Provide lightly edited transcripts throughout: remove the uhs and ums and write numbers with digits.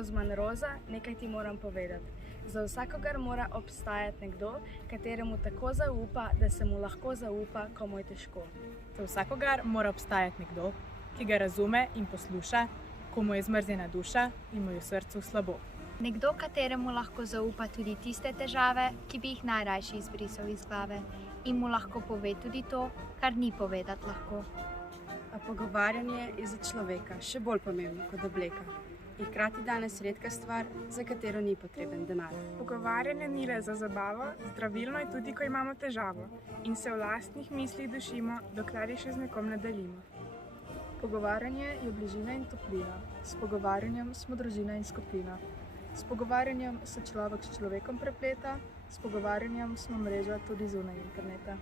Rozman Roza, nekaj ti moram povedati. Za vsakogar mora obstajati nekdo, kateremu tako zaupa, da se mu lahko zaupa, ko mu je težko. Za vsakogar mora obstajati nekdo, ki ga razume in posluša, ko mu je zmrznjena duša in mu je v srcu slabo. Nekdo, kateremu lahko zaupa tudi tiste težave, ki bi jih najrajši izbrisal iz glave in mu lahko pove tudi to, kar ni povedati lahko. A pogovarjanje je za človeka še bolj pomembno kot obleka. In hkrati danes redka stvar, za katero ni potreben denar. Pogovarjanje ni le za zabavo, zdravilno je tudi, ko imamo težavo in se v lastnih mislih dušimo, dokler jih še z nekom ne delimo. Pogovarjanje je bližina in toplina. S pogovarjanjem smo družina in skupina. S pogovarjanjem se človek s človekom prepleta, s pogovarjanjem smo mreža tudi zunaj interneta.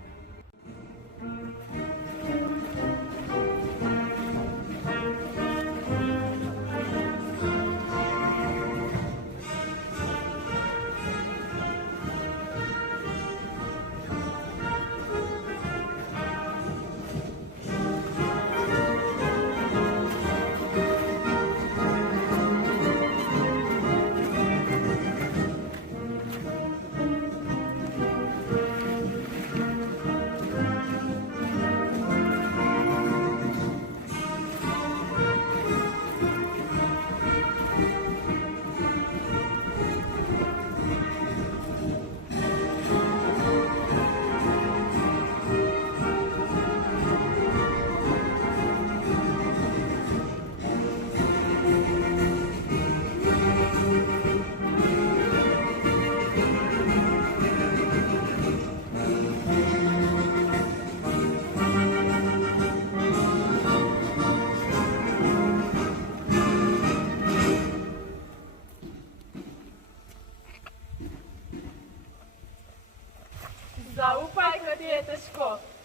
Zaupaj, ko ti je težko.